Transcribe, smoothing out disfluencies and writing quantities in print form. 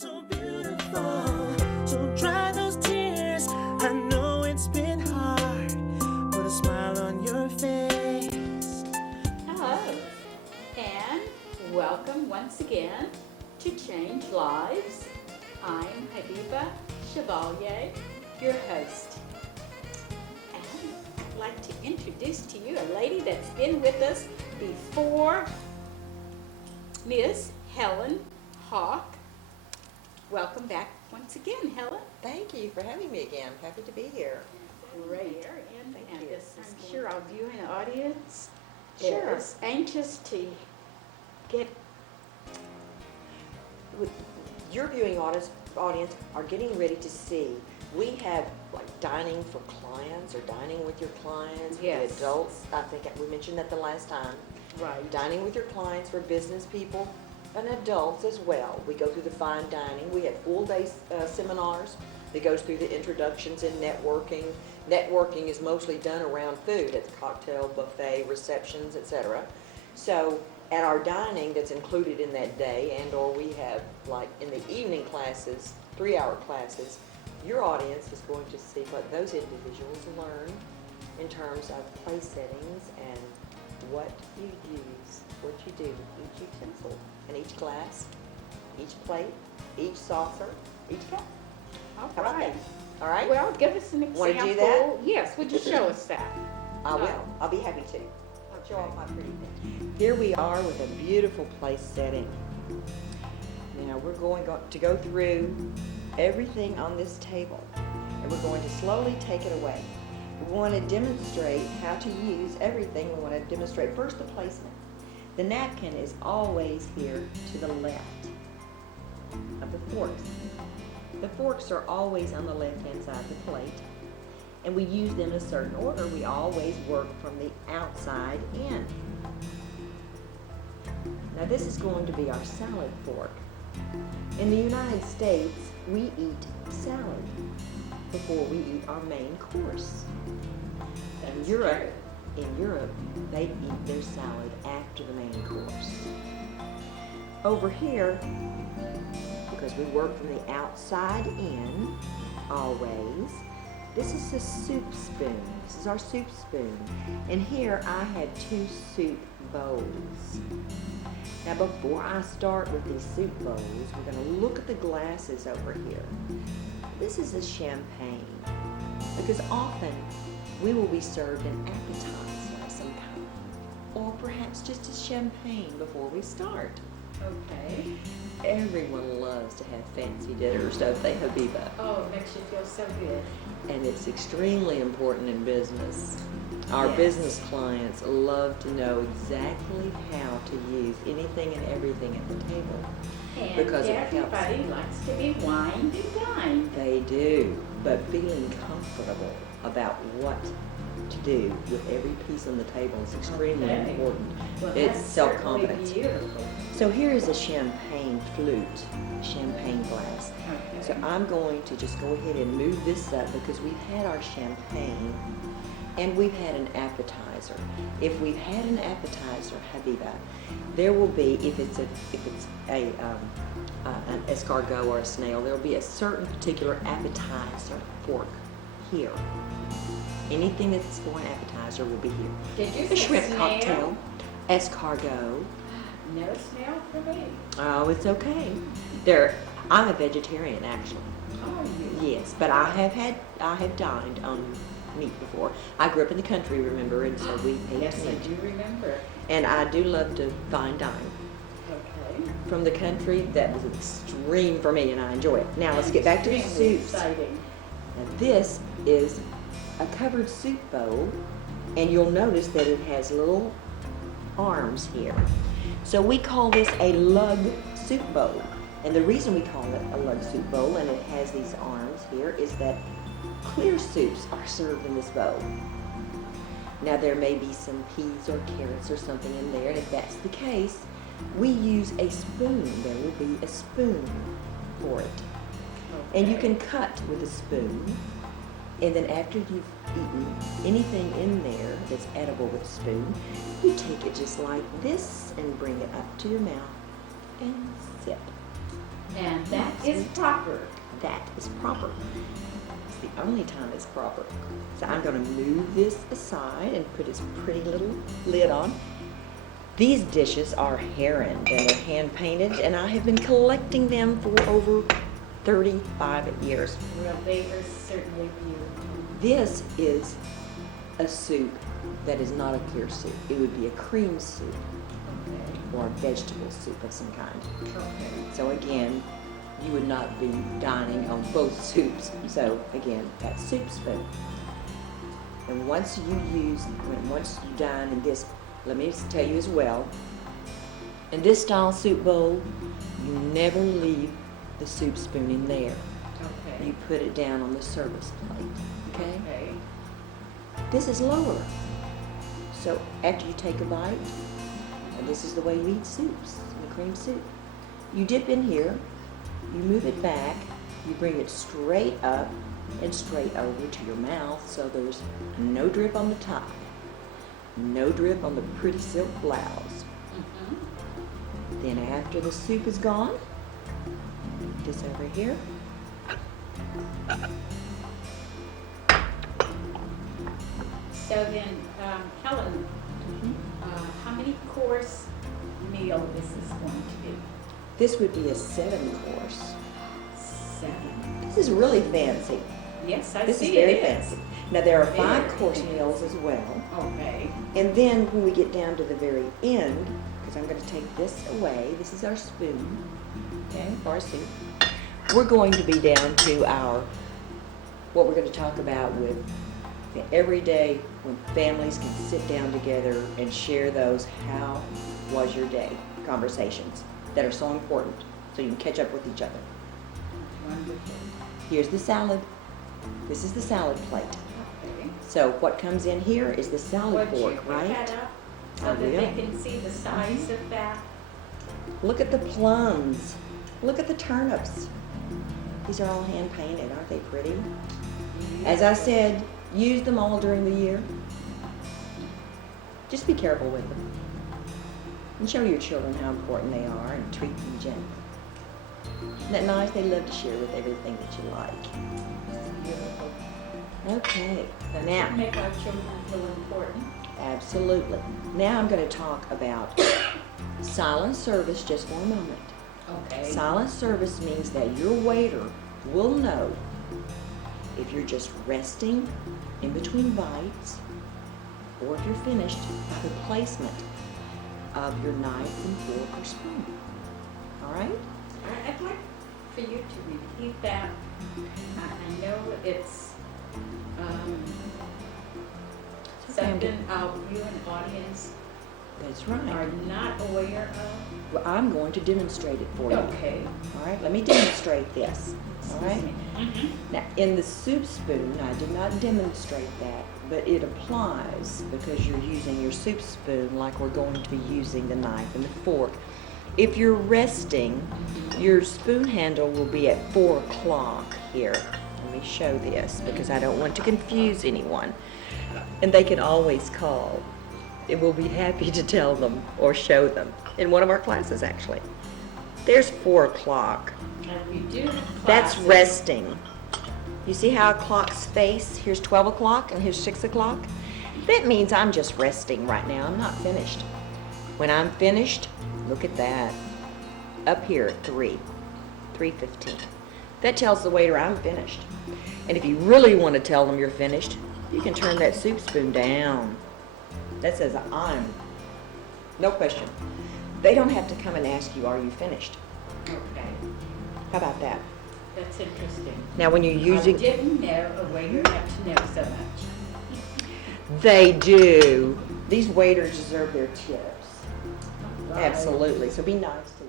so beautiful. So dry those tears. I know it's been hard. Put a smile on your face. Hello, and welcome once again to Change Lives. I'm Hybebah Chevalier, your host. And I'd like to introduce to you a lady that's been with us before, Miss Helen Hawk. Welcome back once again, Helen. Thank you for having me again. Happy to be here. Great. And Thank you. I'm sure our viewing audience Sure. is anxious to get. With your viewing audience are getting ready to see. We have like dining for clients or dining with your clients, Yes. with the adults. I think we mentioned that the last time. Right. Dining with your clients for business people and adults as well. We go through the fine dining. We have full-day seminars that goes through the introductions and networking. Networking is mostly done around food at the cocktail buffet, receptions, etc. So at our dining that's included in that day, and or we have like in the evening classes, 3-hour classes, your audience is going to see what those individuals learn in terms of place settings and what you use, what you do with each utensil and each glass, each plate, each saucer, each cup. All How about right. that? All right? Well, give us an example. Want to do that? Yes, would you show us that? I will. I'll be happy to. I'll show off my pretty thing. Here we are with a beautiful place setting. Now we're going to go through everything on this table, and we're going to slowly take it away. We want to demonstrate how to use everything. We want to demonstrate first the placement. The napkin is always here to the left of the forks. The forks are always on the left-hand side of the plate, and we use them in a certain order. We always work from the outside in. Now this is going to be our salad fork. In the United States, we eat salad before we eat our main course. In Europe, they eat their salad after the main course. Over here, because we work from the outside in, always, this is a soup spoon. This is our soup spoon. And here I had 2 soup bowls. Now before I start with these soup bowls, we're going to look at the glasses over here. This is a champagne, because often we will be served an appetizer of some kind, or perhaps just a champagne before we start. Okay. Everyone loves to have fancy dinners, don't they, Hybebah? Oh, it makes you feel so good. And it's extremely important in business. Our Yes. business clients love to know exactly how to use anything and everything at the table. And Because it helps. everybody likes to be wined and dined. They do, but feeling comfortable about what to do with every piece on the table is extremely Okay. important. Well, It's that's self-confidence. certainly beautiful. So here is a champagne flute, champagne glass. Okay. So I'm going to just go ahead and move this up because we've had our champagne and we've had an appetizer. If we've had an appetizer, Hybebah, there will be, if it's an escargot or a snail, there will be a certain particular appetizer fork here. Anything that's for an appetizer will be here. Did you A say shrimp snail? cocktail, escargot. No snail for me. Oh, it's okay. I'm a vegetarian actually. Oh, Yes, but I have dined on meat before. I grew up in the country, remember, and so we ate Yes, I meat. do remember. And I do love to fine dine. Okay. From the country, that was extreme for me, and I enjoy it. Now let's get back to the Extremely soups. exciting. Now this is a covered soup bowl, and you'll notice that it has little arms here. So we call this a lug soup bowl. And the reason we call it a lug soup bowl, and it has these arms here, is that clear soups are served in this bowl. Now there may be some peas or carrots or something in there, and if that's the case, we use a spoon. There will be a spoon for it. And you can cut with a spoon, and then after you've eaten anything in there that's edible with a spoon, you take it just like this and bring it up to your mouth and sip. And that is proper. That is proper. It's the only time it's proper. So I'm going to move this aside and put its pretty little lid on. These dishes are Heron and they're hand painted, and I have been collecting them for over 35 years. Well, they are certainly beautiful. This is a soup that is not a clear soup. It would be a cream soup or a vegetable soup of some kind. Okay. So again, you would not be dining on both soups. So again, that soup spoon. And once you dine in this, let me tell you as well, in this style soup bowl, you never leave the soup spoon in there. Okay. You put it down on the service plate, okay? Okay. This is lower. So after you take a bite, and this is the way you eat soups, the cream soup. You dip in here, you move it back, you bring it straight up and straight over to your mouth so there's no drip on the top, no drip on the pretty silk blouse. Mm-hmm. Then after the soup is gone, put this over here. So then, Helen, how many course meal is this going to be? This would be a 7-course. 7. This is really fancy. Yes, I This see is very it fancy. Now there are Very 5-course fancy. meals as well. Okay. And then when we get down to the very end, because I'm going to take this away, this is our spoon, okay, for our soup. We're going to be down to what we're going to talk about with every day when families can sit down together and share those how was your day conversations that are so important so you can catch up with each other. Wonderful. Here's the salad. This is the salad plate. Okay. So what comes in here is the salad Would you fork, put right? that up so I that they will. can see the size of that? Look at the plums. Look at the turnips. These are all hand painted, aren't they pretty? As I said, use them all during the year. Just be careful with them. And show your children how important they are and treat them gently. Isn't that nice? They love to share with everything that you like. Beautiful. Okay, That now, should make our children feel important. absolutely. Now I'm going to talk about silent service just for a moment. Okay. Silent service means that your waiter will know if you're just resting in between bites or if you're finished by the placement of your knife and fork or spoon. All right? I'd like for you to repeat that. I know it's something you and audience That's are right. not aware of. Well, I'm going to demonstrate it for you. Okay. All right? Let me demonstrate this. All right? Mm-hmm. Now, in the soup spoon, I did not demonstrate that, but it applies because you're using your soup spoon like we're going to be using the knife and the fork. If you're resting, your spoon handle will be at 4 o'clock here. Let me show this because I don't want to confuse anyone. And they can always call. And we'll be happy to tell them or show them in one of our classes, actually. There's 4 o'clock. And we do That's classes. resting. You see how clocks face? Here's 12 o'clock and here's 6 o'clock. That means I'm just resting right now. I'm not finished. When I'm finished, look at that. Up here at 3:15. That tells the waiter I'm finished. And if you really want to tell them you're finished, you can turn that soup spoon down. That says I'm. No question. They don't have to come and ask you, are you finished? Okay. How about that? That's interesting. Now when you're using... I didn't know a waiter had to know so much. They do. These waiters deserve their tips. Right. Absolutely. So be nice to